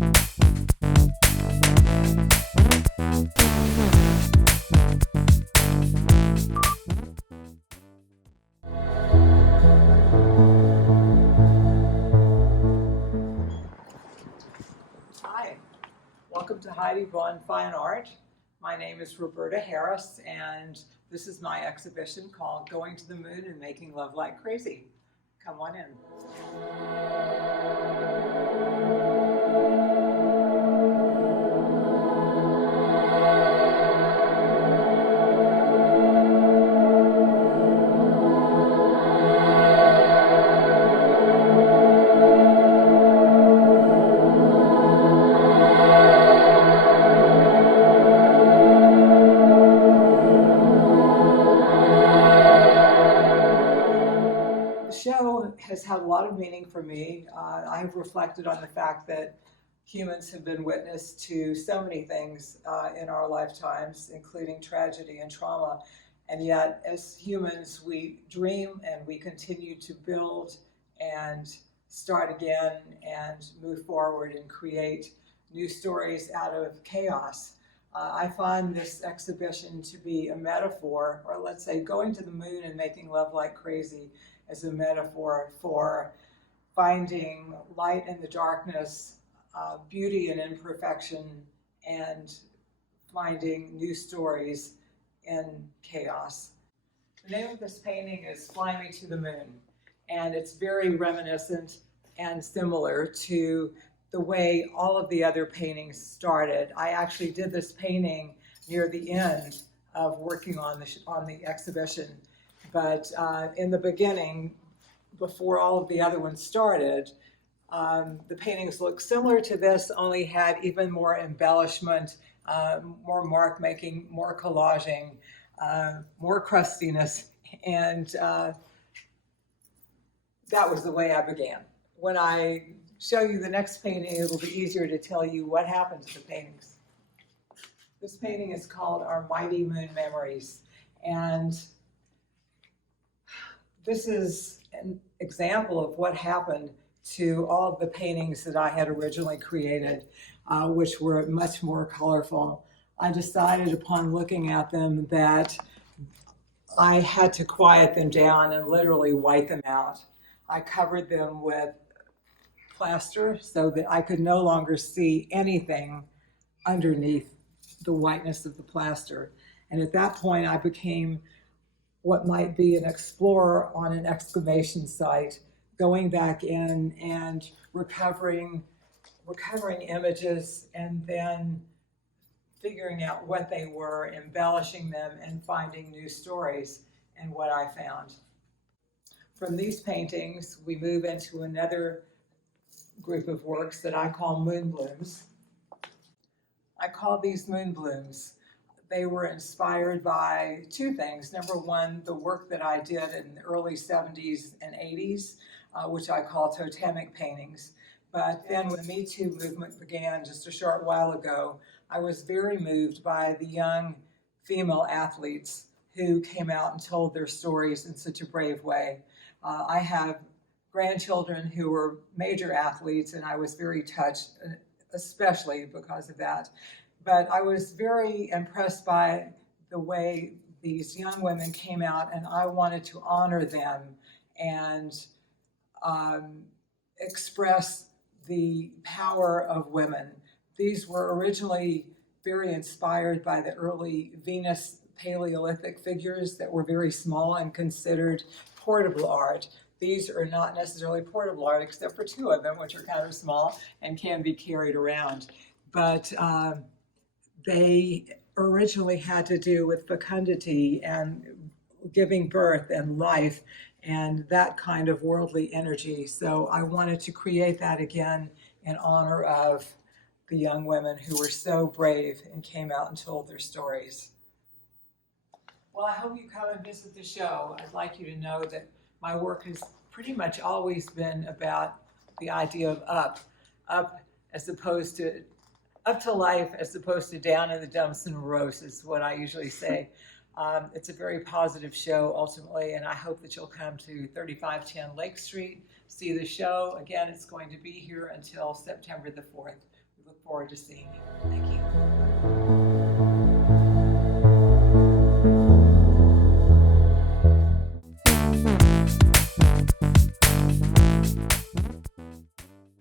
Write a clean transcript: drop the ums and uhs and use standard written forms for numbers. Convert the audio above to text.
Hi, welcome to Heidi Vaughan Fine Art. My name is Roberta Harris, and this is my exhibition called Going to the Moon and Making Love Like Crazy. Come on in. The show has had a lot of meaning for me. I've reflected on the fact that humans have been witness to so many things in our lifetimes, including tragedy and trauma. And yet, as humans, we dream and we continue to build and start again and move forward and create new stories out of chaos. I find this exhibition to be a metaphor, or let's say going to the moon and making love like crazy, as a metaphor for finding light in the darkness, beauty in imperfection, and finding new stories in chaos. The name of this painting is Fly Me to the Moon, and it's very reminiscent and similar to the way all of the other paintings started. I actually did this painting near the end of working on the exhibition. But in the beginning, before all of the other ones started, the paintings looked similar to this, only had even more embellishment, more mark making, more collaging, more crustiness, and that was the way I began. When I show you the next painting, it'll be easier to tell you what happened to the paintings. This painting is called Our Mighty Moon Memories, and this is an example of what happened to all of the paintings that I had originally created, which were much more colorful. I decided upon looking at them that I had to quiet them down and literally white them out. I covered them with plaster so that I could no longer see anything underneath the whiteness of the plaster. And at that point, I became what might be an explorer on an excavation site, going back in and recovering images and then figuring out what they were, embellishing them, and finding new stories and what I found. From these paintings, we move into another group of works that I call moon blooms. I call these moon blooms. They were inspired by two things. Number one, the work that I did in the early 70s and 80s, which I call totemic paintings. But then when the Me Too movement began just a short while ago, I was very moved by the young female athletes who came out and told their stories in such a brave way. I have grandchildren who were major athletes, and I was very touched, especially because of that. But I was very impressed by the way these young women came out, and I wanted to honor them and express the power of women. These were originally very inspired by the early Venus Paleolithic figures that were very small and considered portable art. These are not necessarily portable art, except for two of them, which are kind of small and can be carried around. But they originally had to do with fecundity and giving birth and life and that kind of worldly energy. So I wanted to create that again in honor of the young women who were so brave and came out and told their stories. Well, I hope you come and visit the show. I'd like you to know that my work has pretty much always been about the idea of up as opposed to up to life as opposed to down in the dumps and morose is what I usually say. It's a very positive show ultimately, and I hope that you'll come to 3510 Lake Street, see the show. Again, it's going to be here until September the 4th. We look forward to seeing you. Thank you.